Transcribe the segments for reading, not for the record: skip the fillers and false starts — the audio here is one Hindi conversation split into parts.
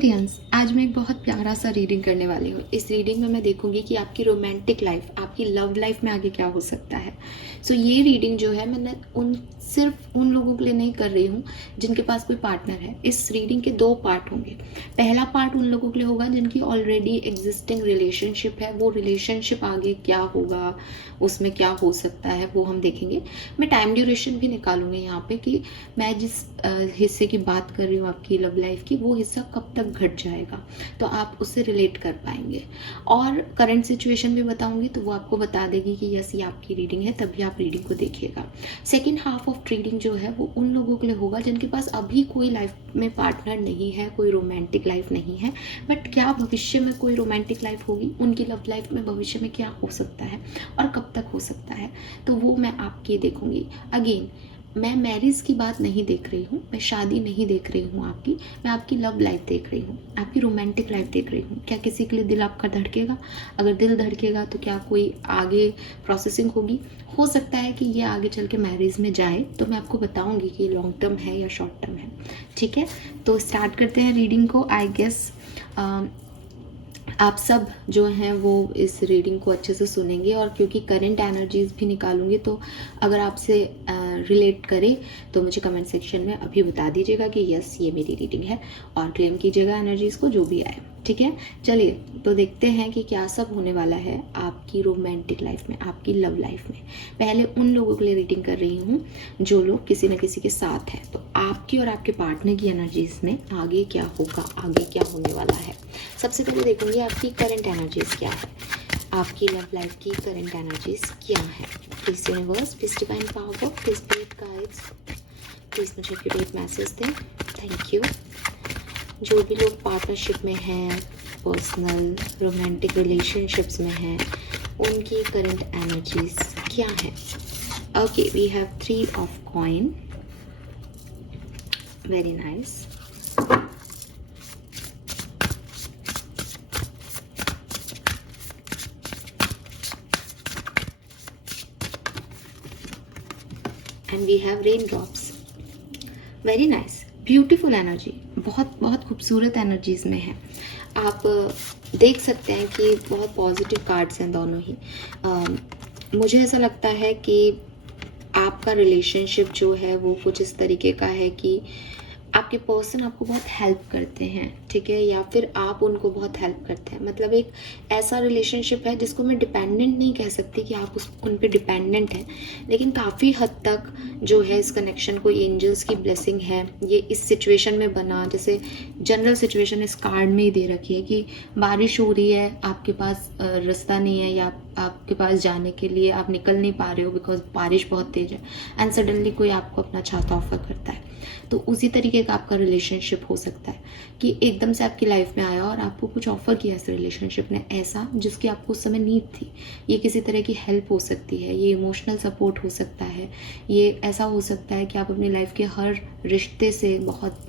एक्वेरियंस, आज मैं एक बहुत प्यारा सा रीडिंग करने वाली हूँ। इस रीडिंग में मैं देखूंगी कि आपकी रोमांटिक लाइफ, आपकी लव लाइफ में आगे क्या हो सकता है। ये रीडिंग जो है मैंने सिर्फ उन लोगों के लिए नहीं कर रही हूँ जिनके पास कोई पार्टनर है। इस रीडिंग के 2 पार्ट होंगे। पहला पार्ट उन लोगों के लिए होगा जिनकी ऑलरेडी एग्जिस्टिंग रिलेशनशिप है। वो रिलेशनशिप आगे क्या होगा, उसमें क्या हो सकता है, वो हम देखेंगे। मैं टाइम ड्यूरेशन भी निकालूंगी यहाँ पे कि मैं जिस हिस्से की बात कर रही हूँ आपकी लव लाइफ की, वो हिस्सा कब तक घट जाएगा, तो आप उससे रिलेट कर पाएंगे। और करंट सिचुएशन भी बताऊंगी तो वो आपको बता देगी कि यस ये आपकी रीडिंग है, तभी आप रीडिंग को देखिएगा। सेकेंड हाफ ऑफ रीडिंग जो है वो उन लोगों के लिए होगा जिनके पास अभी कोई लाइफ में पार्टनर नहीं है, कोई रोमांटिक लाइफ नहीं है, बट क्या भविष्य में कोई रोमांटिक लाइफ होगी, उनकी लव लाइफ में भविष्य में क्या हो सकता है और कब तक हो सकता है, तो वो मैं आपकी देखूंगी। अगेन मैं मैरिज की बात नहीं देख रही हूँ, मैं शादी नहीं देख रही हूँ आपकी, मैं आपकी लव लाइफ देख रही हूँ, आपकी रोमांटिक लाइफ देख रही हूँ। क्या किसी के लिए दिल आपका धड़केगा? अगर दिल धड़केगा तो क्या कोई आगे प्रोसेसिंग होगी? हो सकता है कि ये आगे चल के मैरिज में जाए, तो मैं आपको बताऊंगी कि लॉन्ग टर्म है या शॉर्ट टर्म है। ठीक है, तो स्टार्ट करते हैं रीडिंग को। आई गेस आप सब जो हैं वो इस रीडिंग को अच्छे से सुनेंगे, और क्योंकि करंट एनर्जीज भी निकालूंगी तो अगर आपसे रिलेट करे तो मुझे कमेंट सेक्शन में अभी बता दीजिएगा कि यस ये मेरी रीडिंग है, और क्लेम कीजिएगा एनर्जीज को जो भी आए। ठीक है, चलिए तो देखते हैं कि क्या सब होने वाला है आपकी रोमांटिक लाइफ में, आपकी लव लाइफ में। पहले उन लोगों के लिए रीडिंग कर रही हूँ जो लोग किसी न किसी के साथ हैं, तो आपकी और आपके पार्टनर की एनर्जीज में आगे क्या होगा, आगे क्या होने वाला है। सबसे पहले देखूंगी आपकी करंट एनर्जीज क्या है, आपकी लव लाइफ की करंट एनर्जीज क्या है। Please universe, please divine power, please spirit guides, please मुझे एक्यूरेट मैसेज दें। Thank you. जो भी लोग पार्टनरशिप में हैं, पर्सनल रोमांटिक रिलेशनशिप्स में हैं, उनकी करंट एनर्जीज क्या है। Okay, we have 3 of coin, very nice. And we have rain drops, very nice, beautiful energy, बहुत बहुत खूबसूरत एनर्जीज में है। आप देख सकते हैं कि बहुत पॉजिटिव कार्ड्स हैं दोनों ही। मुझे ऐसा लगता है कि आपका रिलेशनशिप जो है वो कुछ इस तरीके का है कि आपके पर्सन आपको बहुत हेल्प करते हैं, ठीक है, या फिर आप उनको बहुत हेल्प करते हैं। मतलब एक ऐसा रिलेशनशिप है जिसको मैं डिपेंडेंट नहीं कह सकती कि आप उन पे डिपेंडेंट हैं, लेकिन काफ़ी हद तक जो है इस कनेक्शन को एंजल्स की ब्लेसिंग है। ये इस सिचुएशन में बना, जैसे जनरल सिचुएशन इस कार्ड में ही दे रखी है कि बारिश हो रही है, आपके पास रास्ता नहीं है, या आपके पास जाने के लिए आप निकल नहीं पा रहे हो बिकॉज बारिश बहुत तेज है, एंड सडनली कोई आपको अपना छाता ऑफर करता है। तो उसी तरीके का आपका रिलेशनशिप हो सकता है कि एकदम से आपकी लाइफ में आया और आपको कुछ ऑफर किया इस रिलेशनशिप ने, ऐसा जिसकी आपको उस समय नीड थी। ये किसी तरह की हेल्प हो सकती है, ये इमोशनल सपोर्ट हो सकता है, ये ऐसा हो सकता है कि आप अपनी लाइफ के हर रिश्ते से बहुत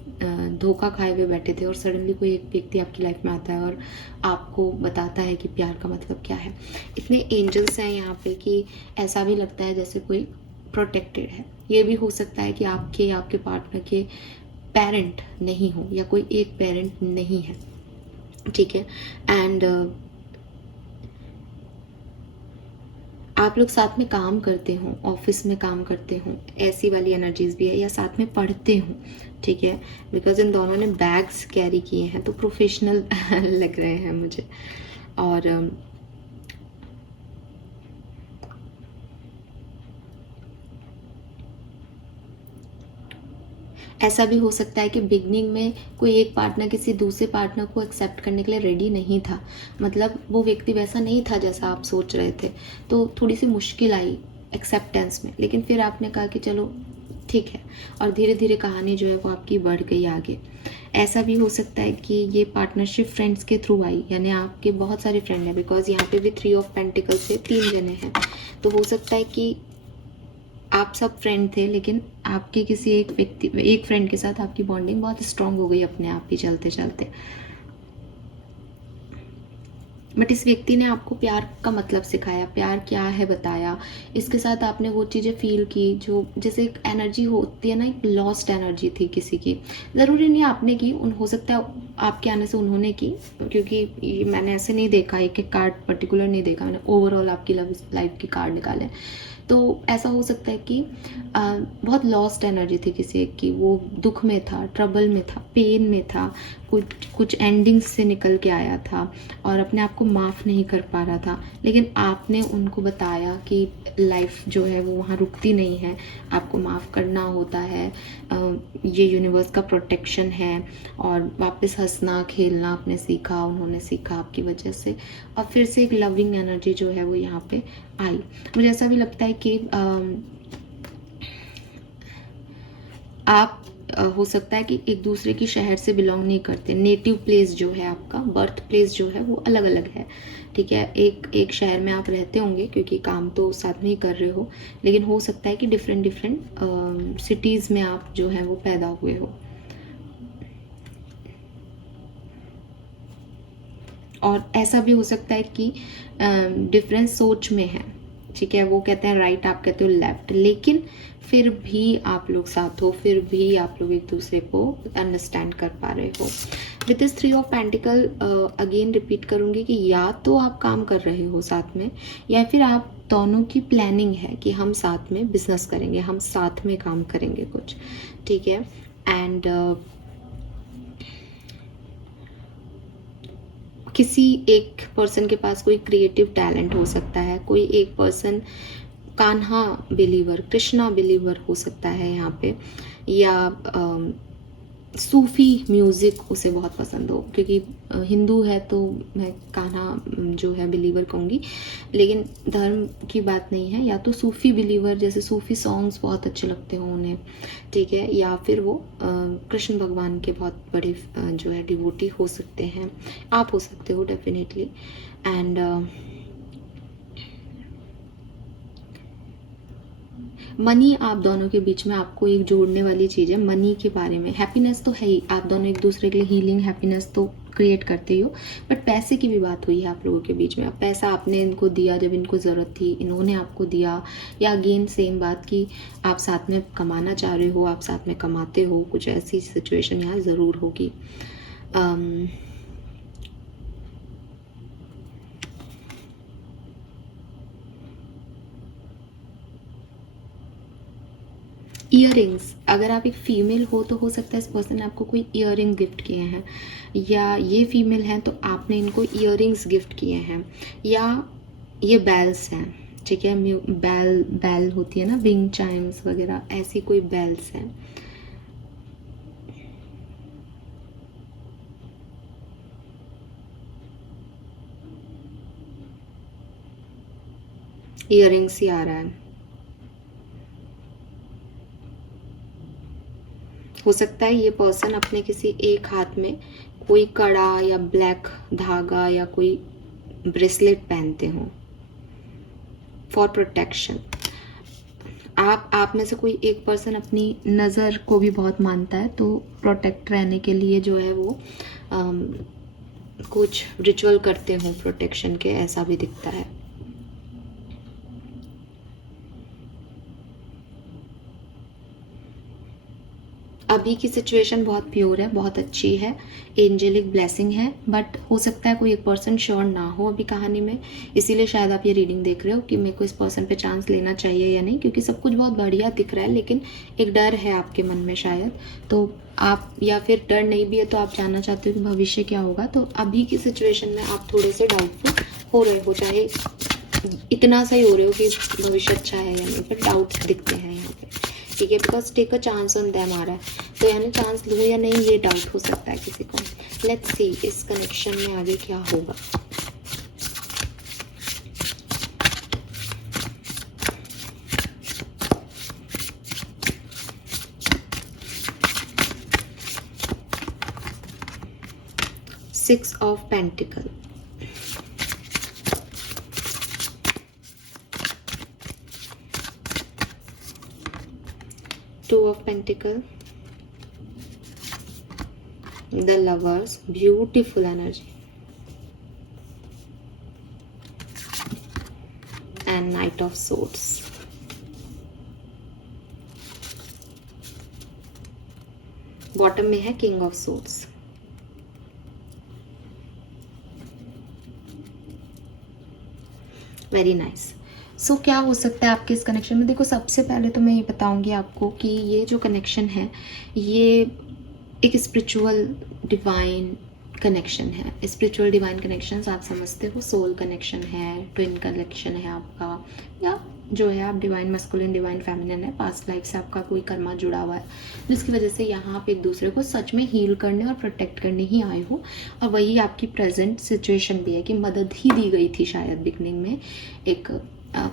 धोखा खाए हुए बैठे थे और सडनली कोई एक व्यक्ति आपकी लाइफ में आता है और आपको बताता है कि प्यार का मतलब क्या है। इतने एंजल्स हैं यहाँ पे कि ऐसा भी लगता है जैसे कोई प्रोटेक्टेड है। ये भी हो सकता है कि आपके पार्टनर के पेरेंट नहीं हो, या कोई एक पेरेंट नहीं है, ठीक है। एंड आप लोग साथ में काम करते हो, ऑफिस में काम करते हो, ऐसी वाली एनर्जीज भी है, या साथ में पढ़ते हो, ठीक है, बिकॉज इन दोनों ने बैग्स कैरी किए हैं तो प्रोफेशनल लग रहे हैं मुझे। और ऐसा भी हो सकता है कि बिगनिंग में कोई एक पार्टनर किसी दूसरे पार्टनर को एक्सेप्ट करने के लिए रेडी नहीं था, मतलब वो व्यक्ति वैसा नहीं था जैसा आप सोच रहे थे, तो थोड़ी सी मुश्किल आई एक्सेप्टेंस में, लेकिन फिर आपने कहा कि चलो ठीक है, और धीरे धीरे कहानी जो है वो आपकी बढ़ गई आगे। ऐसा भी हो सकता है कि ये पार्टनरशिप फ्रेंड्स के थ्रू आई, यानी आपके बहुत सारे फ्रेंड हैं, बिकॉज यहाँ पे भी 3 ऑफ पेंटिकल से 3 जने हैं, तो हो सकता है कि आप सब फ्रेंड थे, लेकिन आपके किसी एक फ्रेंड के साथ आपकी बॉन्डिंग बहुत स्ट्रांग हो गई अपने आप ही चलते चलते। बट इस व्यक्ति ने आपको प्यार का मतलब सिखाया, प्यार क्या है बताया, इसके साथ आपने वो चीज़ें फील की जो जैसे एक एनर्जी होती है ना, एक लॉस्ट एनर्जी थी किसी की। ज़रूरी नहीं आपने की, उन हो सकता है आपके आने से उन्होंने की, क्योंकि ये मैंने ऐसे नहीं देखा, एक एक कार्ड पर्टिकुलर नहीं देखा मैंने, ओवरऑल आपकी लव लाइफ के कार्ड निकाले। तो ऐसा हो सकता है कि बहुत लॉस्ट एनर्जी थी किसी एक की, वो दुख में था, ट्रबल में था, पेन में था, कुछ कुछ एंडिंग्स से निकल के आया था और अपने आप को माफ़ नहीं कर पा रहा था। लेकिन आपने उनको बताया कि लाइफ जो है वो वहाँ रुकती नहीं है, आपको माफ़ करना होता है, ये यूनिवर्स का प्रोटेक्शन है। और वापस हंसना खेलना आपने सीखा, उन्होंने सीखा आपकी वजह से, और फिर से एक लविंग एनर्जी जो है वो यहाँ पे आई। मुझे ऐसा भी लगता है कि आप हो सकता है कि एक दूसरे की शहर से बिलोंग नहीं करते, नेटिव प्लेस जो है आपका, बर्थ प्लेस जो है वो अलग अलग है, ठीक है। एक शहर में आप रहते होंगे क्योंकि काम तो साथ में ही कर रहे हो, लेकिन हो सकता है कि डिफरेंट डिफरेंट सिटीज़ में आप जो है वो पैदा हुए हो। और ऐसा भी हो सकता है कि डिफरेंस सोच में है, ठीक है। वो कहते हैं राइट, आप कहते हो लेफ्ट, लेकिन फिर भी आप लोग साथ हो, फिर भी आप लोग एक दूसरे को अंडरस्टैंड कर पा रहे हो। With this 3 of pentacle again repeat करूँगी कि या तो आप काम कर रहे हो साथ में, या फिर आप दोनों की प्लानिंग है कि हम साथ में बिजनेस करेंगे, हम साथ में काम करेंगे कुछ, ठीक है। एंड किसी एक पर्सन के पास कोई क्रिएटिव टैलेंट हो सकता है, कोई एक person Kanha believer, Krishna believer हो सकता है यहाँ पे, या सूफ़ी म्यूज़िक उसे बहुत पसंद हो, क्योंकि हिंदू है तो मैं कान्हा जो है बिलीवर कहूँगी, लेकिन धर्म की बात नहीं है। या तो सूफ़ी बिलीवर, जैसे सूफ़ी सॉन्ग्स बहुत अच्छे लगते हो उन्हें, ठीक है, या फिर वो कृष्ण भगवान के बहुत बड़े जो है डिवोटी हो सकते हैं, आप हो सकते हो डेफिनेटली। एंड मनी आप दोनों के बीच में आपको एक जोड़ने वाली चीज़ है, मनी के बारे में। हैप्पीनेस तो है ही, आप दोनों एक दूसरे के लिए हीलिंग हैप्पीनेस तो क्रिएट करते ही हो, बट पैसे की भी बात हुई है आप लोगों के बीच में। अब पैसा आपने इनको दिया जब इनको ज़रूरत थी, इन्होंने आपको दिया, या अगेन सेम बात कि आप साथ में कमाना चाह रहे हो, आप साथ में कमाते हो, कुछ ऐसी सिचुएशन यहाँ ज़रूर होगी। ईयरिंग्स, अगर आप एक फ़ीमेल हो तो हो सकता है इस पर्सन ने आपको कोई ईयरिंग गिफ्ट किए हैं, या ये फीमेल हैं तो आपने इनको ईयरिंग्स गिफ्ट किए हैं, या ये बेल्स हैं, ठीक है। बेल बेल होती है ना, विंग चाइम्स वगैरह, ऐसी कोई बेल्स हैं। ईयरिंग्स ही आ रहा है। हो सकता है ये पर्सन अपने किसी एक हाथ में कोई कड़ा या ब्लैक धागा या कोई ब्रेसलेट पहनते हों फॉर प्रोटेक्शन। आप में से कोई एक पर्सन अपनी नज़र को भी बहुत मानता है, तो प्रोटेक्ट रहने के लिए जो है वो कुछ रिचुअल करते हो प्रोटेक्शन के, ऐसा भी दिखता है। अभी की सिचुएशन बहुत प्योर है, बहुत अच्छी है, एंजेलिक ब्लेसिंग है, बट हो सकता है कोई एक पर्सन श्योर ना हो अभी कहानी में, इसीलिए शायद आप ये रीडिंग देख रहे हो कि मेरे को इस पर्सन पे चांस लेना चाहिए या नहीं, क्योंकि सब कुछ बहुत बढ़िया दिख रहा है, लेकिन एक डर है आपके मन में शायद। तो आप, या फिर डर नहीं भी है तो आप जानना चाहते हो कि भविष्य क्या होगा, तो अभी की सिचुएशन में आप थोड़े से डाउटफुल हो रहे हो, चाहे इतना सही हो रहे हो कि भविष्य अच्छा है या नहीं, पर डाउट दिखते हैं यहाँ पे, ठीक है। Because take a chance on them आ रहा है, तो यानी चांस लूँ या नहीं ये डाउट हो सकता है किसी को। लेट्स सी इस कनेक्शन में आगे क्या होगा। Six of pentacles, two of pentacles, the lovers, beautiful energy, and knight of swords. Bottom में है king of swords. Very nice. So क्या हो सकता है आपके इस कनेक्शन में? देखो, सबसे पहले तो मैं ये बताऊंगी आपको कि ये जो कनेक्शन है ये एक स्पिरिचुअल डिवाइन कनेक्शन है। स्पिरिचुअल डिवाइन कनेक्शंस आप समझते हो, सोल कनेक्शन है, ट्विन कनेक्शन है आपका, या जो है आप डिवाइन मस्कुलिन डिवाइन फेमिनिन है, पास्ट लाइफ से आपका कोई कर्मा जुड़ा हुआ है, जिसकी वजह से यहाँ पे एक दूसरे को सच में हील करने और प्रोटेक्ट करने ही आए हो। और वही आपकी प्रेजेंट सिचुएशन भी है कि मदद ही दी गई थी शायद बिगनिंग में, एक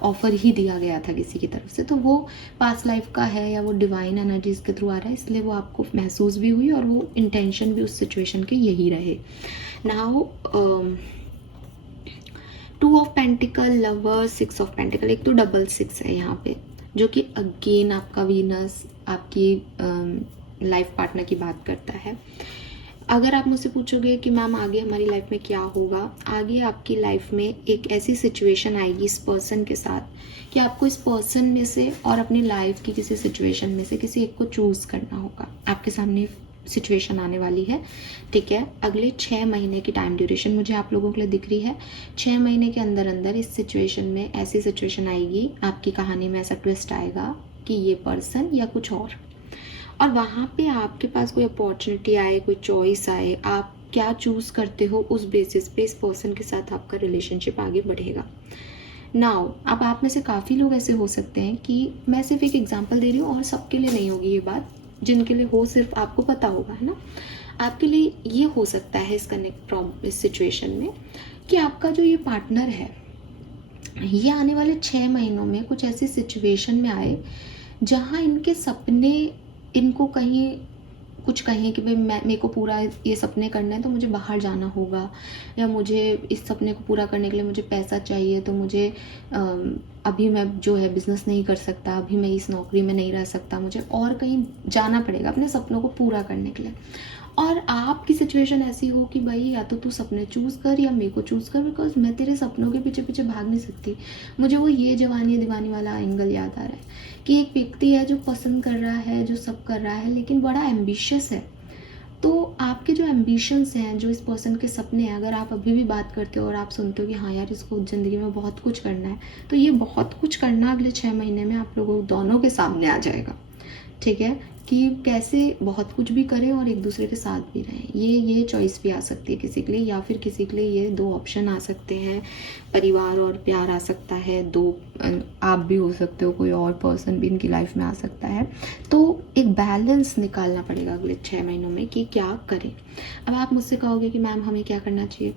ऑफर ही दिया गया था किसी की तरफ से, तो वो पास्ट लाइफ का है या वो डिवाइन एनर्जीज के थ्रू आ रहा है, इसलिए वो आपको महसूस भी हुई और वो इंटेंशन भी उस सिचुएशन के यही रहे। Now 2 of pentacle, lover, 6 of pentacle, एक तो डबल 6 है यहाँ पे, जो कि अगेन आपका वीनस आपकी लाइफ पार्टनर की बात करता है। अगर आप मुझसे पूछोगे कि मैम आगे हमारी लाइफ में क्या होगा, आगे आपकी लाइफ में एक ऐसी सिचुएशन आएगी इस पर्सन के साथ कि आपको इस पर्सन में से और अपनी लाइफ की किसी सिचुएशन में से किसी एक को चूज़ करना होगा। आपके सामने सिचुएशन आने वाली है, ठीक है। अगले 6 महीने की टाइम ड्यूरेशन मुझे आप लोगों के लिए दिख रही है। 6 महीने के अंदर अंदर इस सिचुएशन में ऐसी सिचुएशन आएगी, आपकी कहानी में ऐसा ट्विस्ट आएगा कि ये पर्सन या कुछ और वहाँ पे आपके पास कोई अपॉर्चुनिटी आए, कोई चॉइस आए, आप क्या चूज़ करते हो उस बेसिस पे इस पर्सन के साथ आपका रिलेशनशिप आगे बढ़ेगा। नाउ अब आप में से काफ़ी लोग ऐसे हो सकते हैं कि मैं सिर्फ एक एग्जांपल दे रही हूँ और सबके लिए नहीं होगी ये बात, जिनके लिए हो सिर्फ आपको पता होगा, है ना। आपके लिए ये हो सकता है इस सिचुएशन में कि आपका जो ये पार्टनर है ये आने वाले 6 महीनों में कुछ ऐसी सिचुएशन में आए जहाँ इनके सपने इनको कहीं कुछ कहें कि भाई मेरे को पूरा ये सपने करना है तो मुझे बाहर जाना होगा, या मुझे इस सपने को पूरा करने के लिए मुझे पैसा चाहिए, तो मुझे अभी मैं जो है बिज़नेस नहीं कर सकता, अभी मैं इस नौकरी में नहीं रह सकता, मुझे और कहीं जाना पड़ेगा अपने सपनों को पूरा करने के लिए। और आपकी सिचुएशन ऐसी हो कि भाई या तो तू सपने चूज़ कर या मेरे को चूज़ कर, बिकॉज मैं तेरे सपनों के पीछे पीछे भाग नहीं सकती। मुझे वो ये जवानी दीवानी वाला एंगल याद आ रहा है कि एक व्यक्ति है जो पसंद कर रहा है, जो सब कर रहा है, लेकिन बड़ा एम्बिशियस है। तो आपके जो एम्बिशंस हैं, जो इस पर्सन के सपने हैं, अगर आप अभी भी बात करते हो और आप सुनते हो कि हाँ यार इसको ज़िंदगी में बहुत कुछ करना है, तो ये बहुत कुछ करना अगले 6 महीने में आप लोगों दोनों के सामने आ जाएगा, ठीक है, कि कैसे बहुत कुछ भी करें और एक दूसरे के साथ भी रहें। ये चॉइस भी आ सकती है किसी के लिए, या फिर किसी के लिए ये 2 ऑप्शन आ सकते हैं, परिवार और प्यार आ सकता है, 2 आप भी हो सकते हो, कोई और पर्सन भी इनकी लाइफ में आ सकता है। तो एक बैलेंस निकालना पड़ेगा अगले 6 महीनों में कि क्या करें। अब आप मुझसे कहोगे कि मैम हमें क्या करना चाहिए,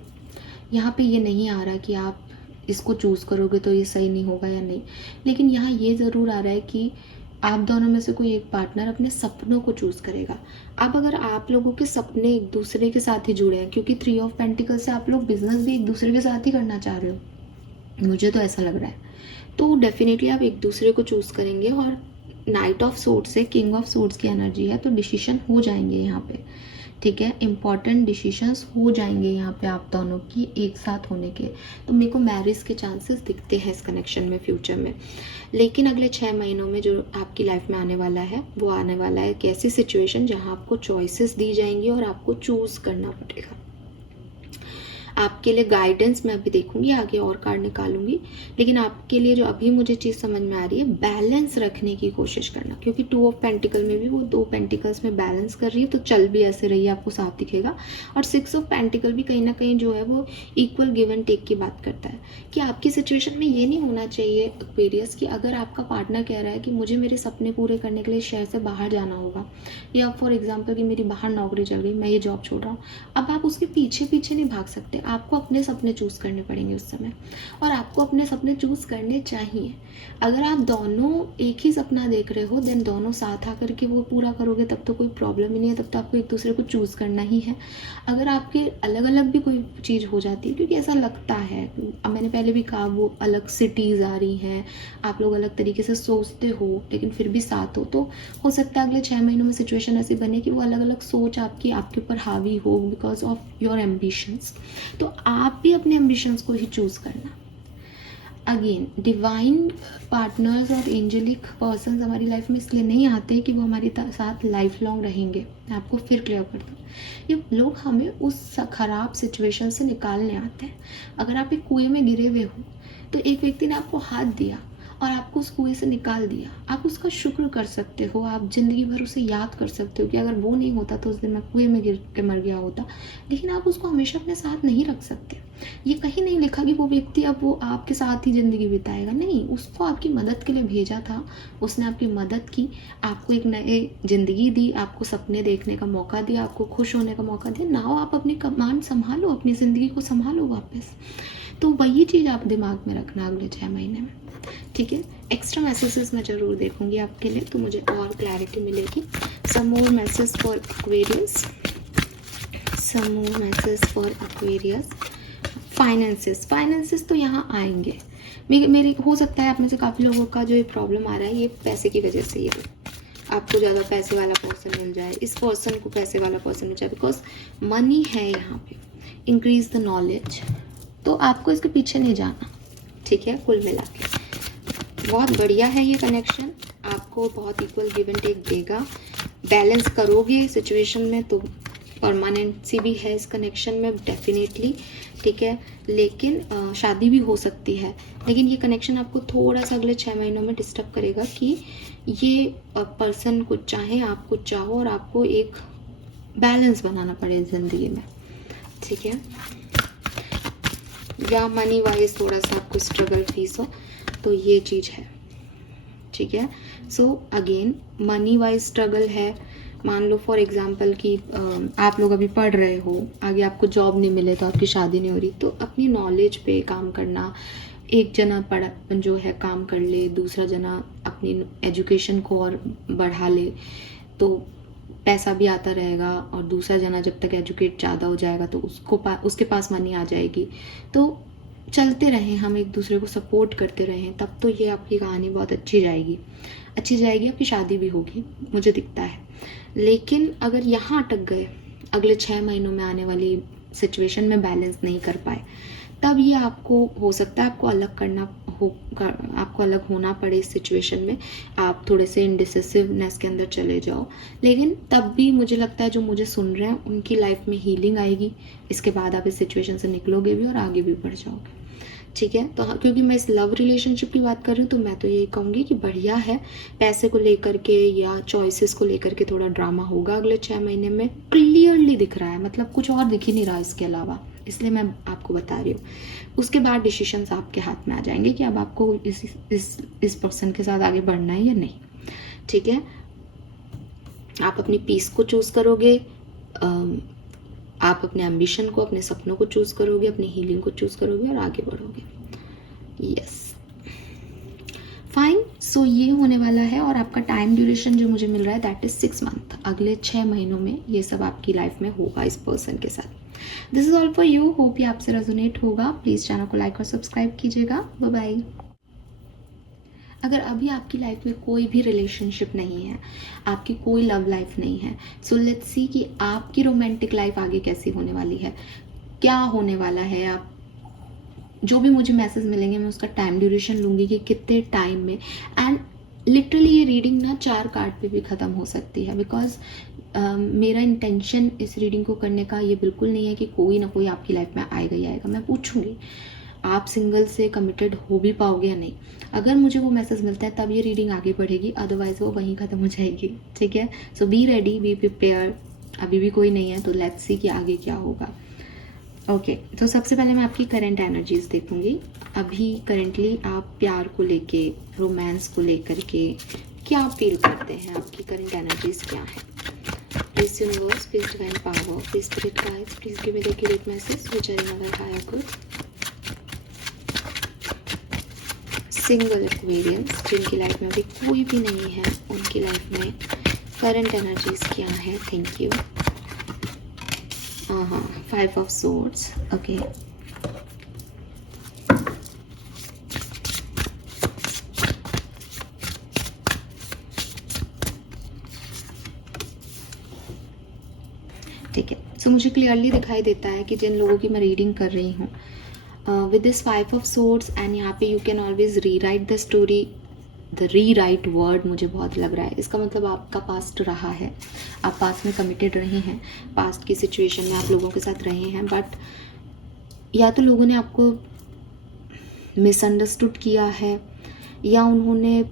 यहाँ पे ये नहीं आ रहा कि आप इसको चूज़ करोगे तो ये सही नहीं होगा या नहीं, लेकिन यहाँ ये ज़रूर आ रहा है कि आप दोनों में से कोई एक पार्टनर अपने सपनों को चूज़ करेगा। अब अगर आप लोगों के सपने एक दूसरे के साथ ही जुड़े हैं, क्योंकि 3 ऑफ पेंटिकल से आप लोग बिजनेस भी एक दूसरे के साथ ही करना चाह रहे हो, मुझे तो ऐसा लग रहा है, तो डेफिनेटली आप एक दूसरे को चूज़ करेंगे। और नाइट ऑफ सोर्ड्स से किंग ऑफ सोर्ड्स की एनर्जी है, तो डिसीजन हो जाएंगे यहाँ पे, ठीक है, इंपॉर्टेंट डिसीजंस हो जाएंगे यहाँ पे आप दोनों की एक साथ होने के। तो मेरे को मैरिज के चांसेस दिखते हैं इस कनेक्शन में फ्यूचर में। लेकिन अगले 6 महीनों में जो आपकी लाइफ में आने वाला है, वो आने वाला है एक ऐसी सिचुएशन जहाँ आपको चॉइसेस दी जाएंगी और आपको चूज़ करना पड़ेगा। आपके लिए गाइडेंस मैं अभी देखूंगी, आगे और कार्ड निकालूंगी, लेकिन आपके लिए जो अभी मुझे चीज़ समझ में आ रही है, बैलेंस रखने की कोशिश करना, क्योंकि 2 ऑफ पेंटिकल में भी वो 2 पेंटिकल्स में बैलेंस कर रही है, तो चल भी ऐसे रही है, आपको साफ दिखेगा। और 6 ऑफ पेंटिकल भी कहीं ना कहीं जो है वो इक्वल गिव एंड टेक की बात करता है कि आपकी सिचुएशन में ये नहीं होना चाहिए एक्वेरियस कि अगर आपका पार्टनर कह रहा है कि मुझे मेरे सपने पूरे करने के लिए शहर से बाहर जाना होगा, या फॉर एग्जाम्पल कि मेरी बाहर नौकरी चल गई, मैं ये जॉब छोड़ रहा हूँ, अब आप उसके पीछे पीछे नहीं भाग सकते, आपको अपने सपने चूज़ करने पड़ेंगे उस समय, और आपको अपने सपने चूज़ करने चाहिए। अगर आप दोनों एक ही सपना देख रहे हो, देन दोनों साथ आकर के वो पूरा करोगे, तब तो कोई प्रॉब्लम ही नहीं है, तब तो आपको एक दूसरे को चूज़ करना ही है। अगर आपके अलग अलग भी कोई चीज़ हो जाती है, क्योंकि ऐसा लगता है, अब मैंने पहले भी कहा, वो अलग सिटीज़ आ रही हैं, आप लोग अलग तरीके से सोचते हो, लेकिन फिर भी साथ हो, तो हो सकता है अगले 6 महीनों में सिचुएशन ऐसी बने कि वो अलग अलग सोच आपके ऊपर हावी हो बिकॉज ऑफ योर एम्बिशंस। तो आप भी अपने एम्बिशंस को ही चूज़ करना। अगेन डिवाइन पार्टनर्स और एंजेलिक पर्सन हमारी लाइफ में इसलिए नहीं आते कि वो हमारे साथ लाइफ लॉन्ग रहेंगे। मैं आपको फिर क्लियर कर दूँ, ये लोग हमें उस खराब सिचुएशन से निकालने आते हैं। अगर आप एक कुएं में गिरे हुए हो तो एक व्यक्ति ने आपको हाथ दिया और आपको उस कुएं से निकाल दिया, आप उसका शुक्र कर सकते हो, आप ज़िंदगी भर उसे याद कर सकते हो कि अगर वो नहीं होता तो उस दिन मैं कुएं में गिर के मर गया होता। लेकिन आप उसको हमेशा अपने साथ नहीं रख सकते। ये कहीं नहीं लिखा कि वो व्यक्ति अब वो आपके साथ ही ज़िंदगी बिताएगा, नहीं, उसको आपकी मदद के लिए भेजा था, उसने आपकी मदद की, आपको एक नए ज़िंदगी दी, आपको सपने देखने का मौका दिया, आपको खुश होने का मौका दिया। नाउ आप अपनी कमान संभालो, अपनी ज़िंदगी को संभालो वापस। तो वही चीज़ आप दिमाग में रखना अगले 6 महीने में, ठीक है। एक्स्ट्रा मैसेजेस मैं ज़रूर देखूंगी आपके लिए, तो मुझे और क्लैरिटी मिलेगी। Some more message for Aquarius, some more message for Aquarius. Finances तो यहाँ आएंगे। मेरी हो सकता है आप में से काफ़ी लोगों का जो ये प्रॉब्लम आ रहा है ये पैसे की वजह से, ये आपको ज़्यादा पैसे वाला पर्सन मिल जाए, इस पर्सन को पैसे वाला पर्सन मिल जाए, बिकॉज मनी है यहाँ पे। इंक्रीज द नॉलेज, तो आपको इसके पीछे नहीं जाना, ठीक है। कुल मिला के बहुत बढ़िया है ये कनेक्शन, आपको बहुत इक्वल गिव एंड टेक देगा। बैलेंस करोगे सिचुएशन में तो परमानेंसी भी है इस कनेक्शन में डेफिनेटली, ठीक है। लेकिन शादी भी हो सकती है, लेकिन ये कनेक्शन आपको थोड़ा सा अगले 6 महीनों में डिस्टर्ब करेगा कि ये पर्सन कुछ चाहे, आप कुछ चाहो, और आपको एक बैलेंस बनाना पड़े ज़िंदगी में, ठीक है। या मनी वाइज थोड़ा सा आपको स्ट्रगल फीस हो, तो ये चीज़ है, ठीक है। So again money wise struggle है। मान लो फॉर एग्जांपल कि आप लोग अभी पढ़ रहे हो, आगे आपको जॉब नहीं मिले तो आपकी शादी नहीं हो रही, तो अपनी नॉलेज पे काम करना। एक जना पढ़ा जो है काम कर ले, दूसरा जना अपनी एजुकेशन को और बढ़ा ले, तो पैसा भी आता रहेगा, और दूसरा जना जब तक एजुकेट ज़्यादा हो जाएगा तो उसके पास मनी आ जाएगी। तो चलते रहें, हम एक दूसरे को सपोर्ट करते रहें, तब तो ये आपकी कहानी बहुत अच्छी जाएगी, आपकी शादी भी होगी, मुझे दिखता है। लेकिन अगर यहाँ अटक गए, अगले 6 महीनों में आने वाली सिचुएशन में बैलेंस नहीं कर पाए, तब ये आपको हो सकता है आपको अलग होना पड़े इस सिचुएशन में। आप थोड़े से इंडिसिसिवनेस के अंदर चले जाओ, लेकिन तब भी मुझे लगता है जो मुझे सुन रहे हैं उनकी लाइफ में हीलिंग आएगी। इसके बाद आप इस सिचुएशन से निकलोगे भी और आगे भी बढ़ जाओगे, ठीक है। तो क्योंकि मैं इस लव रिलेशनशिप की बात कर रही हूँ, तो मैं तो यही कहूँगी कि बढ़िया है। पैसे को लेकर के या चॉइसेस को लेकर के थोड़ा ड्रामा होगा अगले 6 महीने में, क्लियरली दिख रहा है, मतलब कुछ और दिख ही नहीं रहा इसके अलावा, इसलिए मैं आपको बता रही हूँ। उसके बाद डिसीजंस आपके हाथ में आ जाएंगे कि अब आपको इस पर्सन के साथ आगे बढ़ना है या नहीं, ठीक है। आप अपनी पीस को चूज करोगे, आप अपने एम्बिशन को, अपने सपनों को चूज करोगे, अपनी हीलिंग को चूज करोगे और आगे बढ़ोगे। Yes, fine. सो ये होने वाला है, और आपका टाइम ड्यूरेशन जो मुझे मिल रहा है दैट इज 6 मंथ। अगले 6 महीनों में ये सब आपकी लाइफ में होगा इस पर्सन के साथ। This is all for you, hope ये आपसे रेजोनेट होगा। प्लीज चैनल को लाइक और सब्सक्राइब कीजिएगा। Bye bye. अगर अभी आपकी लाइफ में कोई भी रिलेशनशिप नहीं है, आपकी कोई लव लाइफ नहीं है, सो लेट्स सी कि आपकी रोमांटिक लाइफ आगे कैसी होने वाली है, क्या होने वाला है। आप जो भी मुझे मैसेज मिलेंगे मैं उसका टाइम ड्यूरेशन लूँगी कि कितने टाइम में, एंड लिटरली ये रीडिंग ना 4 कार्ड पे भी ख़त्म हो सकती है, बिकॉज मेरा इंटेंशन इस रीडिंग को करने का ये बिल्कुल नहीं है कि कोई ना कोई आपकी लाइफ में आएगा ही आएगा। मैं पूछूंगी आप सिंगल से कमिटेड हो भी पाओगे या नहीं। अगर मुझे वो मैसेज मिलता है तब ये रीडिंग आगे बढ़ेगी, अदरवाइज वो वहीं ख़त्म हो जाएगी, ठीक है। सो बी रेडी, बी प्रिपेयर। अभी भी कोई नहीं है तो लेट्स सी कि आगे क्या होगा। ओके, तो सबसे पहले मैं आपकी करंट एनर्जीज देखूंगी। अभी करेंटली आप प्यार को लेके, रोमांस को लेकर के क्या फील करते हैं, आपकी करंट एनर्जीज क्या है। Please universe, please divine power, please spirit guides, please give me the accurate message which I know that I R good. Single Aquarians जिनकी लाइफ में अभी कोई भी नहीं है, उनकी लाइफ में करंट एनर्जीज क्या है। Thank you. 5 of swords. Okay. ठीक है, सो मुझे क्लियरली दिखाई देता है कि जिन लोगों की मैं रीडिंग कर रही हूँ with this 5 of Swords, and यहाँ पे you can always rewrite the story. The rewrite word मुझे बहुत लग रहा है, इसका मतलब आपका पास्ट रहा है, आप पास्ट में कमिटेड रहे हैं, पास्ट की सिचुएशन में आप लोगों के साथ रहे हैं, बट या तो लोगों ने आपको मिसअंडरस्टूड किया है, या उन्होंने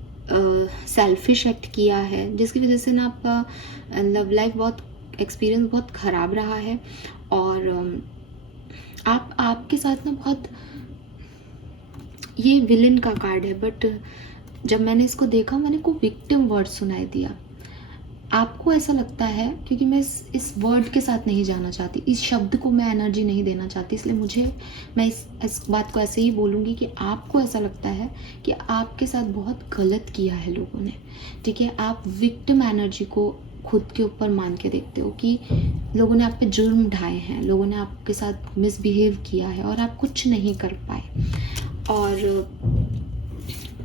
सेल्फिश एक्ट किया है, जिसकी वजह से ना आपका लव लाइफ बहुत एक्सपीरियंस बहुत ख़राब रहा है। और आपके साथ ना बहुत, ये विलन का कार्ड है, बट जब मैंने इसको देखा मैंने को विक्टिम वर्ड सुनाई दिया। आपको ऐसा लगता है, क्योंकि मैं इस वर्ड के साथ नहीं जाना चाहती, इस शब्द को मैं एनर्जी नहीं देना चाहती, इसलिए मैं इस बात को ऐसे ही बोलूँगी कि आपको ऐसा लगता है कि आपके साथ बहुत गलत किया है लोगों ने, ठीक है। आप विक्टिम एनर्जी को खुद के ऊपर मान के देखते हो कि लोगों ने आप पे जुर्म ढाए हैं, लोगों ने आपके साथ मिसबिहेव किया है और आप कुछ नहीं कर पाए। और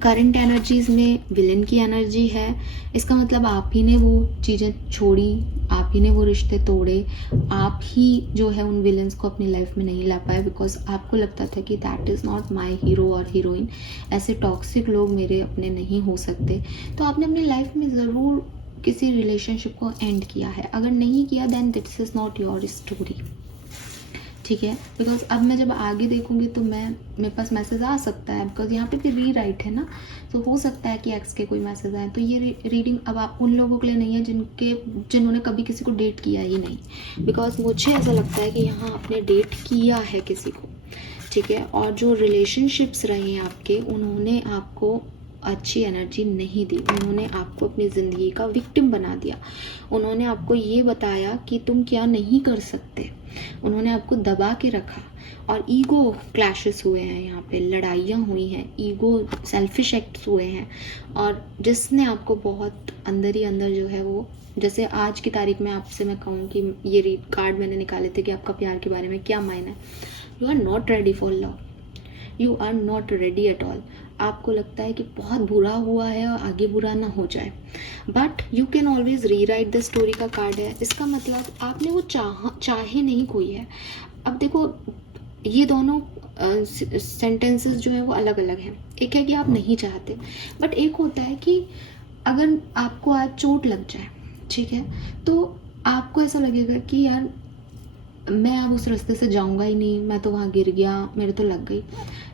करंट एनर्जीज़ में विलन की एनर्जी है, इसका मतलब आप ही ने वो चीज़ें छोड़ी, आप ही ने वो रिश्ते तोड़े, आप ही जो है उन विलन्स को अपनी लाइफ में नहीं ला पाए, बिकॉज आपको लगता था कि that is not my hero और हीरोइन, ऐसे टॉक्सिक लोग मेरे अपने नहीं हो सकते। तो आपने अपनी लाइफ में ज़रूर किसी रिलेशनशिप को एंड किया है, अगर नहीं किया then this is not your story, ठीक है। बिकॉज अब मैं जब आगे देखूंगी तो मेरे पास मैसेज आ सकता है, बिकॉज यहाँ पे भी रीराइट है ना, तो हो सकता है कि एक्स के कोई मैसेज आए। तो ये रीडिंग अब आप उन लोगों के लिए नहीं है जिन्होंने कभी किसी को डेट किया ही नहीं, बिकॉज मुझे ऐसा लगता है कि यहाँ आपने डेट किया है किसी को, ठीक है। और जो रिलेशनशिप्स रहे हैं आपके, उन्होंने आपको अच्छी एनर्जी नहीं दी, उन्होंने आपको अपनी ज़िंदगी का विक्टिम बना दिया, उन्होंने आपको ये बताया कि तुम क्या नहीं कर सकते, उन्होंने आपको दबा के रखा, और ईगो क्लैशेस हुए हैं, यहाँ पे लड़ाइयाँ हुई हैं, ईगो सेल्फिश एक्ट्स हुए हैं, और जिसने आपको बहुत अंदर ही अंदर जो है वो, जैसे आज की तारीख में आपसे मैं कहूँ कि ये रीड कार्ड मैंने निकाले थे कि आपका प्यार के बारे में क्या मायना है। You are not ready for love, you are not ready at all. आपको लगता है कि बहुत बुरा हुआ है और आगे बुरा ना हो जाए, but you can always rewrite the story का कार्ड है। इसका मतलब आपने वो चाहे नहीं कोई है। अब देखो, ये दोनों सेंटेंसेस जो है वो अलग अलग हैं। एक है कि आप नहीं चाहते, बट एक होता है कि अगर आपको आज चोट लग जाए, ठीक है, तो आपको ऐसा लगेगा कि यार मैं अब उस रास्ते से जाऊंगा ही नहीं, मैं तो वहाँ गिर गया, मेरे तो लग गई।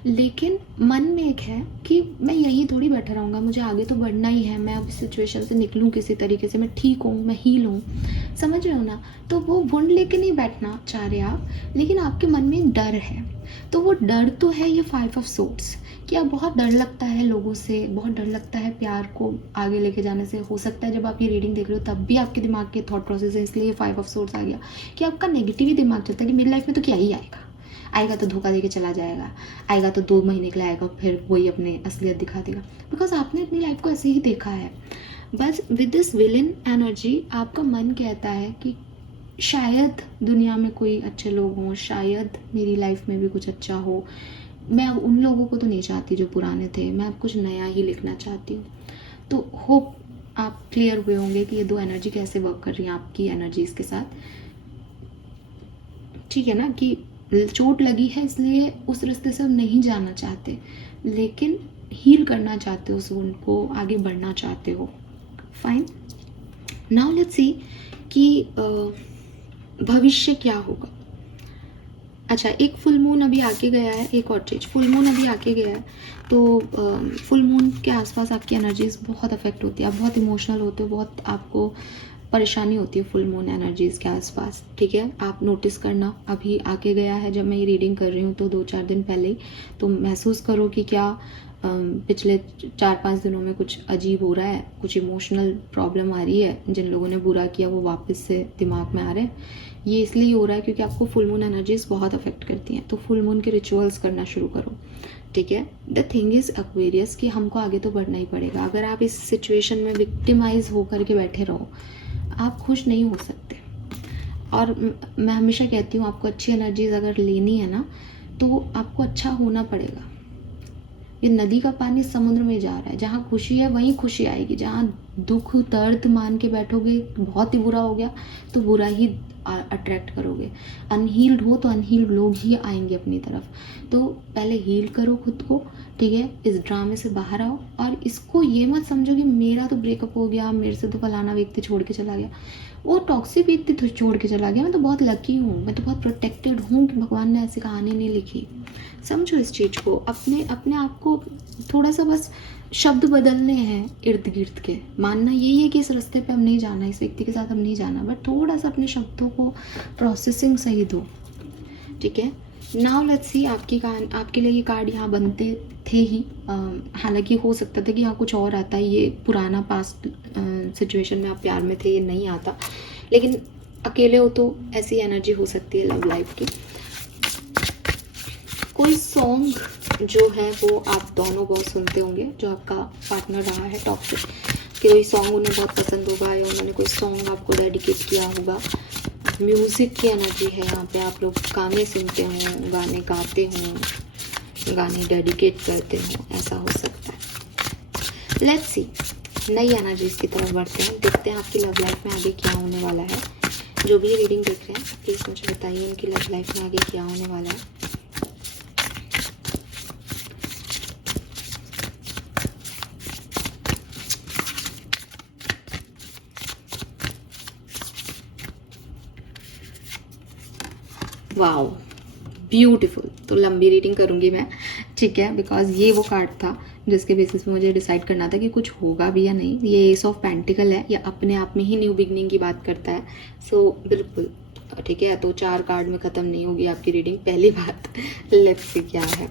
लेकिन मन में एक है कि मैं यहीं थोड़ी बैठा रहूँगा, मुझे आगे तो बढ़ना ही है, मैं अब इस सिचुएशन से निकलूँ किसी तरीके से, मैं ठीक हूँ, मैं हील हूँ, समझ रहे हो ना। तो वो वुंड लेके नहीं बैठना चाह रहे आप, लेकिन आपके मन में एक डर है। तो वो डर तो है ये 5 of Swords, कि अब बहुत डर लगता है लोगों से, बहुत डर लगता है प्यार को आगे लेके जाने से। हो सकता है जब आप ये रीडिंग देख रहे हो तब भी आपके दिमाग के थॉट प्रोसेस है, इसलिए ये 5 of Swords आ गया कि आपका नेगेटिव ही दिमाग चलता है कि मेरी लाइफ में तो क्या ही आएगा, आएगा तो धोखा देके चला जाएगा, आएगा तो 2 महीने के लिए आएगा, फिर वही अपने असलियत दिखा देगा, बिकॉज आपने अपनी लाइफ को ऐसे ही देखा है। बस विद दिस विलन एनर्जी आपका मन कहता है कि शायद दुनिया में कोई अच्छे लोग हों, शायद मेरी लाइफ में भी कुछ अच्छा हो, मैं अब उन लोगों को तो नहीं चाहती जो पुराने थे, मैं अब कुछ नया ही लिखना चाहती हूँ। तो होप आप क्लियर हुए होंगे कि ये 2 एनर्जी कैसे वर्क कर रही हैं आपकी एनर्जीज के साथ, ठीक है ना। कि चोट लगी है इसलिए उस रास्ते से नहीं जाना चाहते, लेकिन हील करना चाहते हो, उस वुंड को आगे बढ़ना चाहते हो। फाइन, नाउ लेट्स सी कि भविष्य क्या होगा। अच्छा, एक फुल मून अभी आके गया है, एक और चीज़, फुल मून अभी आके गया है, तो फुल मून के आसपास आपकी एनर्जीज बहुत अफेक्ट होती है, आप बहुत इमोशनल होते हो, बहुत आपको परेशानी होती है फुल मून एनर्जीज के आसपास, ठीक है। आप नोटिस करना, अभी आके गया है, जब मैं ये रीडिंग कर रही हूँ तो 2-4 दिन पहले ही, तो महसूस करो कि क्या पिछले 4-5 दिनों में कुछ अजीब हो रहा है, कुछ इमोशनल प्रॉब्लम आ रही है, जिन लोगों ने बुरा किया वो वापस से दिमाग में आ रहे हैं। ये इसलिए हो रहा है क्योंकि आपको फुल मून एनर्जीज बहुत अफेक्ट करती हैं, तो फुल मून के रिचुअल्स करना शुरू करो, ठीक है। द थिंग इज़ एक्वेरियस कि हमको आगे तो बढ़ना ही पड़ेगा। अगर आप इस सिचुएशन में विक्टिमाइज होकर के बैठे रहो, आप खुश नहीं हो सकते। और मैं हमेशा कहती हूँ, आपको अच्छी एनर्जीज अगर लेनी है ना, तो आपको अच्छा होना पड़ेगा। ये नदी का पानी समुद्र में जा रहा है, जहाँ खुशी है वहीं खुशी आएगी, जहाँ दुख दर्द मान के बैठोगे बहुत ही बुरा हो गया तो बुरा ही अट्रैक्ट करोगे। अनहील्ड हो तो अनहील्ड लोग ही आएंगे अपनी तरफ। तो पहले हील करो खुद को, ठीक है, इस ड्रामे से बाहर आओ। और इसको ये मत समझो कि मेरा तो ब्रेकअप हो गया, मेरे से तो फलाना व्यक्ति छोड़ के चला गया, वो टॉक्सिक व्यक्ति तो छोड़ के चला गया, मैं तो बहुत लकी हूँ, मैं तो बहुत प्रोटेक्टेड हूँ कि भगवान ने ऐसी कहानी नहीं लिखी। समझो इस चीज़ को, अपने अपने आप को थोड़ा सा बस शब्द बदलने हैं इर्द गिर्द के। मानना यही है कि इस रास्ते पे अब नहीं जाना, इस व्यक्ति के साथ अब नहीं जाना, बट थोड़ा सा अपने शब्दों को प्रोसेसिंग सही दो, ठीक है। नाउ लेट्स सी, आपके लिए ये कार्ड यहाँ बनते थे ही। हालांकि हो सकता था कि यहाँ कुछ और आता है, ये पुराना पास्ट सिचुएशन में आप प्यार में थे, ये नहीं आता, लेकिन अकेले हो तो ऐसी एनर्जी हो सकती है लव लाइफ की। कोई सॉन्ग जो है वो आप दोनों बहुत सुनते होंगे, जो आपका पार्टनर रहा है टॉक्सिक, कि कोई सॉन्ग उन्हें बहुत पसंद होगा या उन्होंने कोई सॉन्ग आपको डेडिकेट किया होगा। म्यूज़िक की एनर्जी है यहाँ पे, आप लोग गाने सुनते हो, गाने गाते हो, गाने डेडिकेट करते हो, ऐसा हो सकता है। लेट्स सी, नई एनर्जीज की तरफ बढ़ते हैं, देखते हैं आपकी लव लाइफ में आगे क्या होने वाला है। जो भी रीडिंग देख रहे हैं प्लीज़ मुझे बताइए उनकी लव लाइफ में आगे क्या होने वाला है। Wow beautiful. तो लंबी रीडिंग करूँगी मैं, ठीक है, बिकॉज ये वो कार्ड था जिसके बेसिस पे मुझे डिसाइड करना था कि कुछ होगा भी या नहीं। ये एस ऑफ पेंटिकल है, ये अपने आप में ही न्यू बिगनिंग की बात करता है। सो बिल्कुल ठीक है, तो 4 कार्ड में ख़त्म नहीं होगी आपकी रीडिंग, पहली बात। लेट्स सी क्या है।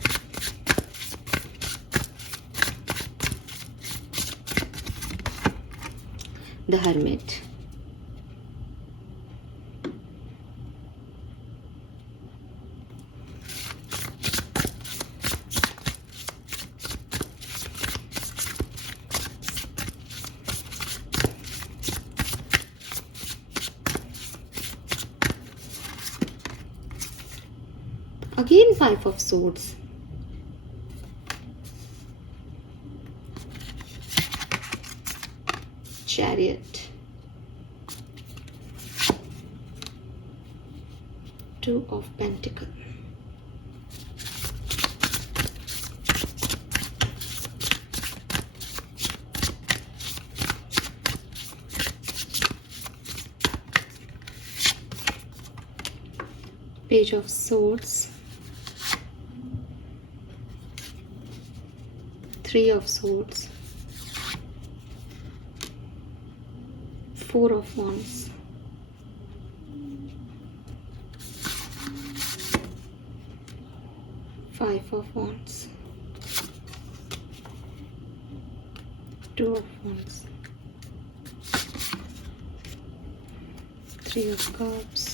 The hermit, again 5 of swords, chariot, 2 of pentacles, page of swords, 3 of swords, 4 of wands, 5 of wands, 2 of wands, 3 of cups,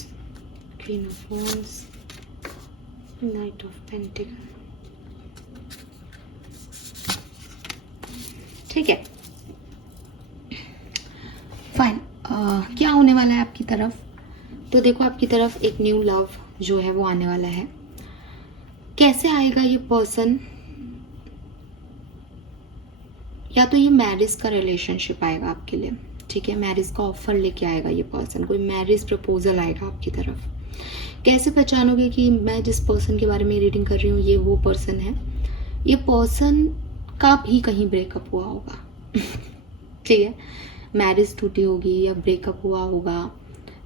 Queen of wands, Knight of pentacles। ठीक है, फाइन। क्या होने वाला है आपकी तरफ? तो देखो आपकी तरफ एक न्यू लव जो है वो आने वाला है। कैसे आएगा ये पर्सन? या तो ये मैरिज का रिलेशनशिप आएगा आपके लिए, ठीक है, मैरिज का ऑफर लेके आएगा ये पर्सन, कोई मैरिज प्रपोजल आएगा आपकी तरफ। कैसे पहचानोगे कि मैं जिस पर्सन के बारे में रीडिंग कर रही हूँ ये वो पर्सन है? ये पर्सन का भी कहीं ब्रेकअप हुआ होगा, ठीक है, मैरिज टूटी होगी या ब्रेकअप हुआ होगा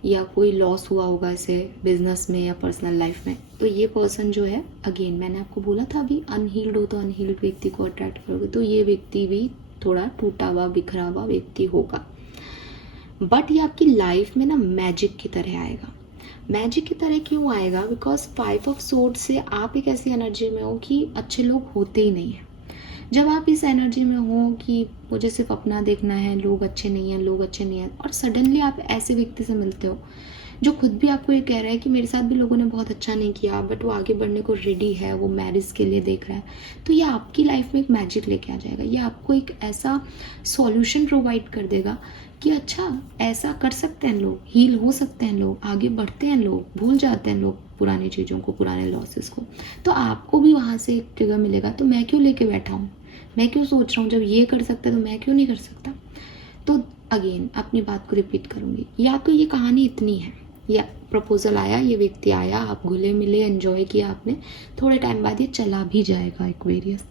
या कोई लॉस हुआ होगा इसे बिजनेस में या पर्सनल लाइफ में। तो ये पर्सन जो है, अगेन मैंने आपको बोला था अभी, अनहील्ड हो तो अनहील्ड व्यक्ति को अट्रैक्ट करोगे, तो ये व्यक्ति भी थोड़ा टूटा हुआ बिखरा हुआ व्यक्ति होगा, बट ये आपकी लाइफ में ना मैजिक की तरह आएगा। मैजिक की तरह क्यों आएगा? बिकॉज 5 ऑफ सोर्ड से आप एक ऐसी एनर्जी में हो कि अच्छे लोग होते ही नहीं हैं। जब आप इस एनर्जी में हो कि मुझे सिर्फ अपना देखना है, लोग अच्छे नहीं हैं, लोग अच्छे नहीं हैं, और सडनली आप ऐसे व्यक्ति से मिलते हो जो खुद भी आपको ये कह रहा है कि मेरे साथ भी लोगों ने बहुत अच्छा नहीं किया, बट वो आगे बढ़ने को रेडी है, वो मैरिज के लिए देख रहा है, तो ये आपकी लाइफ में एक मैजिक लेके आ जाएगा। ये आपको एक ऐसा सॉल्यूशन प्रोवाइड कर देगा कि अच्छा ऐसा कर सकते हैं लोग, हील हो सकते हैं लोग, आगे बढ़ते हैं लोग, भूल जाते हैं लोग पुरानी चीज़ों को, पुराने लॉसेस को। तो आपको भी वहाँ से एक ट्रिगर मिलेगा, तो मैं क्यों लेके बैठा हूँ, मैं क्यों सोच रहा हूँ, जब ये कर सकता है तो मैं क्यों नहीं कर सकता। तो अगेन अपनी बात को रिपीट करूँगी, या तो ये कहानी इतनी है ये प्रपोजल आया, ये व्यक्ति आया, आप घुले मिले, एंजॉय किया आपने, थोड़े टाइम बाद ये चला भी जाएगा एक्वेरियस।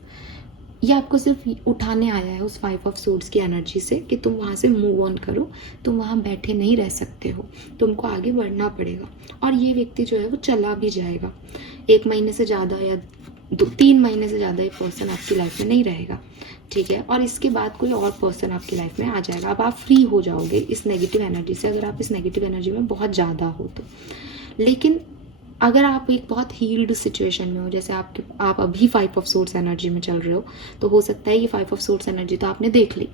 ये आपको सिर्फ उठाने आया है उस 5 ऑफ सोर्ड्स की एनर्जी से कि तुम वहाँ से मूव ऑन करो, तुम वहाँ बैठे नहीं रह सकते हो, तुमको आगे बढ़ना पड़ेगा। और ये व्यक्ति जो है वो चला भी जाएगा, 1 महीने से ज़्यादा या 3 महीने से ज़्यादा ये पर्सन आपकी लाइफ में नहीं रहेगा, ठीक है। और इसके बाद कोई और पर्सन आपकी लाइफ में आ जाएगा। अब आप फ्री हो जाओगे इस नेगेटिव एनर्जी से, अगर आप इस नेगेटिव एनर्जी में बहुत ज़्यादा हो तो। लेकिन अगर आप एक बहुत हील्ड सिचुएशन में हो, जैसे आप अभी 5 ऑफ सोर्ड्स एनर्जी में चल रहे हो, तो हो सकता है ये 5 ऑफ सोर्ड्स एनर्जी तो आपने देख ली,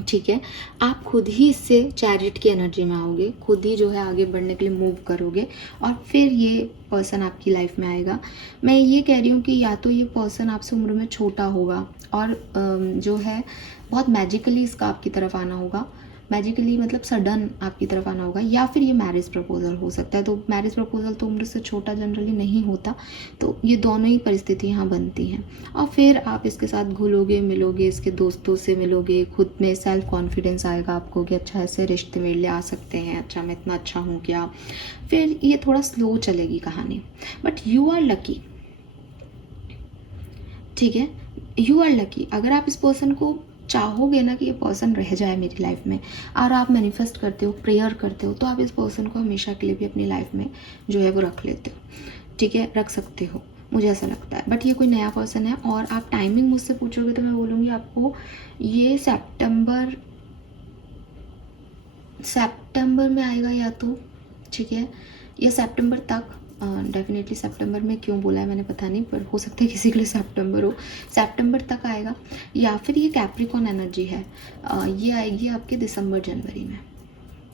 ठीक है। आप खुद ही इससे चैरिट की एनर्जी में आओगे, खुद ही जो है आगे बढ़ने के लिए मूव करोगे, और फिर ये पर्सन आपकी लाइफ में आएगा। मैं ये कह रही हूँ कि या तो ये पर्सन आपसे उम्र में छोटा होगा और जो है बहुत मैजिकली इसका आपकी तरफ आना होगा, मैजिकली मतलब सडन आपकी तरफ आना होगा, या फिर ये मैरिज प्रपोजल हो सकता है। तो मैरिज प्रपोजल तो उम्र से छोटा जनरली नहीं होता, तो ये दोनों ही परिस्थिति यहाँ बनती हैं। और फिर आप इसके साथ घुलोगे मिलोगे, इसके दोस्तों से मिलोगे, खुद में सेल्फ कॉन्फिडेंस आएगा आपको कि अच्छा ऐसे रिश्ते मेरे लिए आ सकते हैं, अच्छा मैं इतना अच्छा हूँ क्या। फिर ये थोड़ा स्लो चलेगी कहानी, बट यू आर लकी, ठीक है, यू आर लकी। अगर आप इस पर्सन को चाहोगे ना कि ये पर्सन रह जाए मेरी लाइफ में, और आप मैनिफेस्ट करते हो, प्रेयर करते हो, तो आप इस पर्सन को हमेशा के लिए भी अपनी लाइफ में जो है वो रख लेते हो, ठीक है, रख सकते हो, मुझे ऐसा लगता है। बट ये कोई नया पर्सन है, और आप टाइमिंग मुझसे पूछोगे तो मैं बोलूँगी आपको ये सितंबर में आएगा या तो, ठीक है, या सितंबर तक। डेफिनेटली सितंबर में क्यों बोला है मैंने पता नहीं, पर हो सकता है किसी के लिए सितंबर हो, सितंबर तक आएगा। या फिर ये कैप्रिकॉन एनर्जी है, ये आएगी आपके दिसंबर जनवरी में,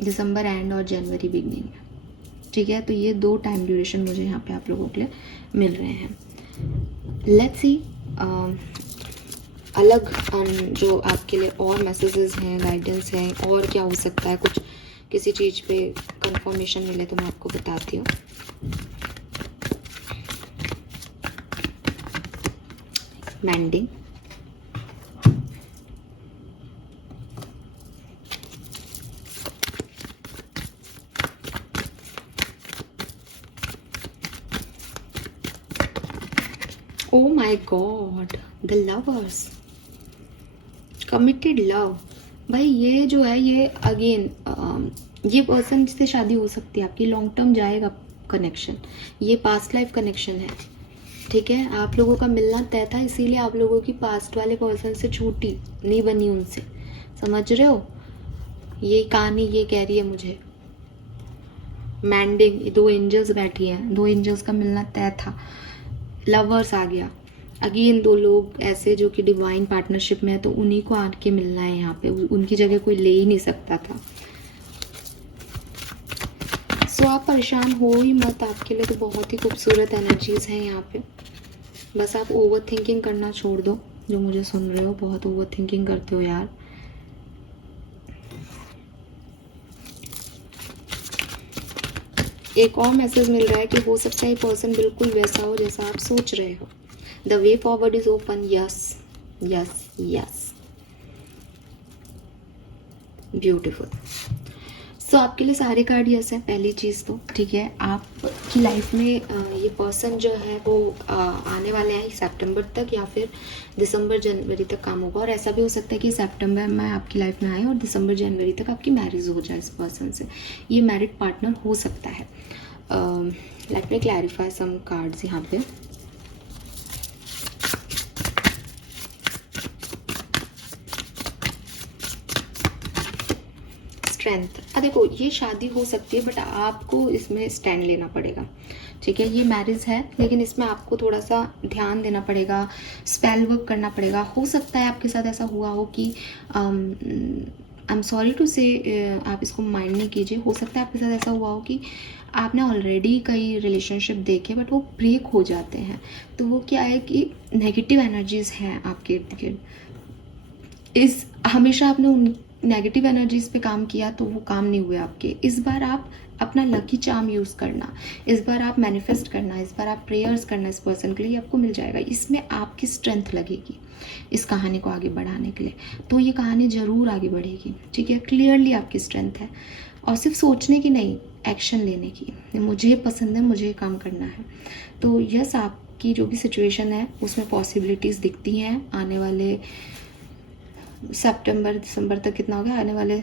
दिसंबर एंड और जनवरी बिगनिंग में, ठीक है। तो ये 2 टाइम ड्यूरेशन मुझे यहाँ पे आप लोगों के लिए मिल रहे हैं। लेट्स सी अलग जो आपके लिए और मैसेजेस हैं, गाइडेंस हैं, और क्या हो सकता है, कुछ किसी चीज़ पे कंफर्मेशन मिले तो मैं आपको बताती हूँ। मैंडिंग, oh my God, the lovers, committed love. भाई ये जो है ये अगेन ये पर्सन जिससे शादी हो सकती है आपकी, लॉन्ग टर्म जाएगा कनेक्शन, ये पास्ट लाइफ कनेक्शन है, ठीक है। आप लोगों का मिलना तय था, इसीलिए आप लोगों की पास्ट वाले पर्सन से छूटी नहीं बनी उनसे, समझ रहे हो, ये कहानी ये कह रही है मुझे। मैंडिंग, 2 एंजल्स बैठी हैं, 2 एंजल्स का मिलना तय था, लवर्स आ गया, अगेन 2 लोग ऐसे जो कि डिवाइन पार्टनरशिप में है, तो उन्हीं को आके मिलना है यहाँ पे, उनकी जगह कोई ले ही नहीं सकता था। सो आप परेशान हो ही मत, आपके लिए तो बहुत ही खूबसूरत एनर्जीज हैं यहाँ पे। बस आप ओवर थिंकिंग करना छोड़ दो, जो मुझे सुन रहे हो बहुत ओवर थिंकिंग करते हो यार। एक और मैसेज मिल रहा है कि हो सकता है पर्सन बिल्कुल वैसा हो जैसा आप सोच रहे हो। The way forward is open, yes yes yes, beautiful. So आपके लिए सारे कार्ड यस है, पहली चीज़ तो, ठीक है। आपकी लाइफ में ये पर्सन जो है वो आने वाले हैं सितंबर तक, या फिर दिसंबर जनवरी तक काम होगा। और ऐसा भी हो सकता है कि सितंबर में आपकी लाइफ में आए और दिसंबर जनवरी तक आपकी मैरिज हो जाए इस पर्सन से, ये मैरिड पार्टनर हो सकता है। लेट मी क्लैरिफाई सम कार्ड्स यहाँ पे। स्ट्रेंथ, देखो ये शादी हो सकती है बट आपको इसमें स्टैंड लेना पड़ेगा, ठीक है। ये मैरिज है लेकिन इसमें आपको थोड़ा सा ध्यान देना पड़ेगा, स्पेल वर्क करना पड़ेगा। हो सकता है आपके साथ ऐसा हुआ हो कि आई एम सॉरी टू से, आप इसको माइंड नहीं कीजिए, हो सकता है आपके साथ ऐसा हुआ हो कि आपने ऑलरेडी कई रिलेशनशिप देखे बट वो ब्रेक हो जाते हैं। तो वो क्या है कि नेगेटिव एनर्जीज हैं आपके इर्द गिर्द, हमेशा आपने उन नेगेटिव एनर्जीज पे काम किया तो वो काम नहीं हुए आपके। इस बार आप अपना लकी चार्म यूज़ करना, इस बार आप मैनिफेस्ट करना, इस बार आप प्रेयर्स करना इस पर्सन के लिए, आपको मिल जाएगा। इसमें आपकी स्ट्रेंथ लगेगी इस कहानी को आगे बढ़ाने के लिए, तो ये कहानी ज़रूर आगे बढ़ेगी, ठीक है। क्लियरली आपकी स्ट्रेंथ है, और सिर्फ सोचने की नहीं, एक्शन लेने की। मुझे पसंद है, मुझे काम करना है। तो यस, आपकी जो भी सिचुएशन है उसमें पॉसिबिलिटीज़ दिखती हैं। आने वाले सितंबर दिसंबर तक कितना हो गया, आने वाले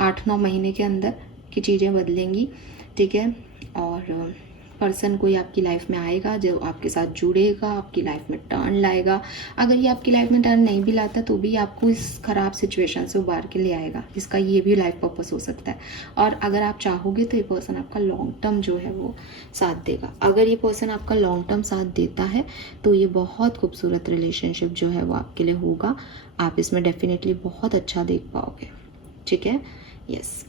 8-9 महीने के अंदर की चीज़ें बदलेंगी, ठीक है। और पर्सन कोई आपकी लाइफ में आएगा जो आपके साथ जुड़ेगा, आपकी लाइफ में टर्न लाएगा। अगर ये आपकी लाइफ में टर्न नहीं भी लाता तो भी आपको इस ख़राब सिचुएशन से उबार के ले आएगा, इसका ये भी लाइफ पर्पस हो सकता है। और अगर आप चाहोगे तो ये पर्सन आपका लॉन्ग टर्म जो है वो साथ देगा। अगर ये पर्सन आपका लॉन्ग टर्म साथ देता है तो ये बहुत खूबसूरत रिलेशनशिप जो है वो आपके लिए होगा। आप इसमें डेफिनेटली बहुत अच्छा देख पाओगे, ठीक है। यस,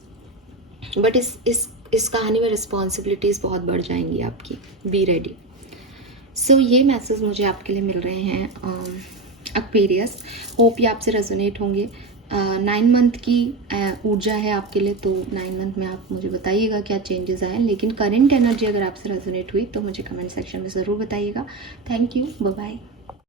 बट इस कहानी में रिस्पॉन्सिबिलिटीज़ बहुत बढ़ जाएंगी आपकी, बी रेडी। सो ये मैसेज मुझे आपके लिए मिल रहे हैं एक्वेरियस। होप ये आपसे रेजोनेट होंगे। 9 मंथ की ऊर्जा है आपके लिए, तो 9 मंथ में आप मुझे बताइएगा क्या चेंजेस आए। लेकिन करंट एनर्जी अगर आपसे रेजोनेट हुई तो मुझे कमेंट सेक्शन में ज़रूर बताइएगा। Thank you, bye bye.